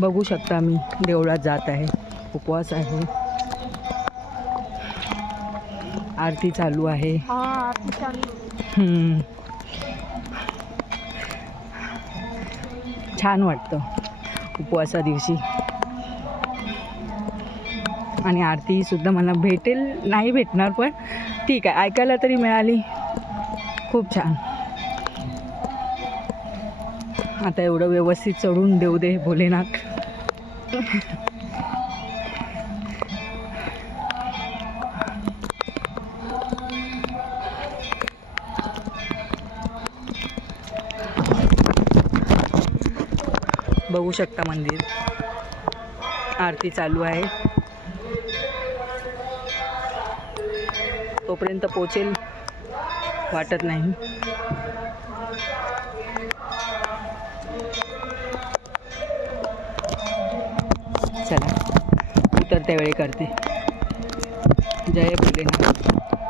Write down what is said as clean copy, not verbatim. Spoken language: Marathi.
बघू शकता मी देवळात जात आहे, उपवास आहे, आरती चालू आहे. छान वाटतं उपवासा दिवशी. आणि आरतीसुद्धा मला भेटेल नाही भेटणार, पण ठीक आहे, ऐकायला तरी मिळाली. खूप छान. आता एवढं व्यवस्थित चढून देऊ दे भोलेनाथ. बघू शकता मंदिर, आरती चालू आहे. तोपर्यंत पोचेल वाटत नाही. चला, उतरत्या वेळी करते. जय भोलेनाथ.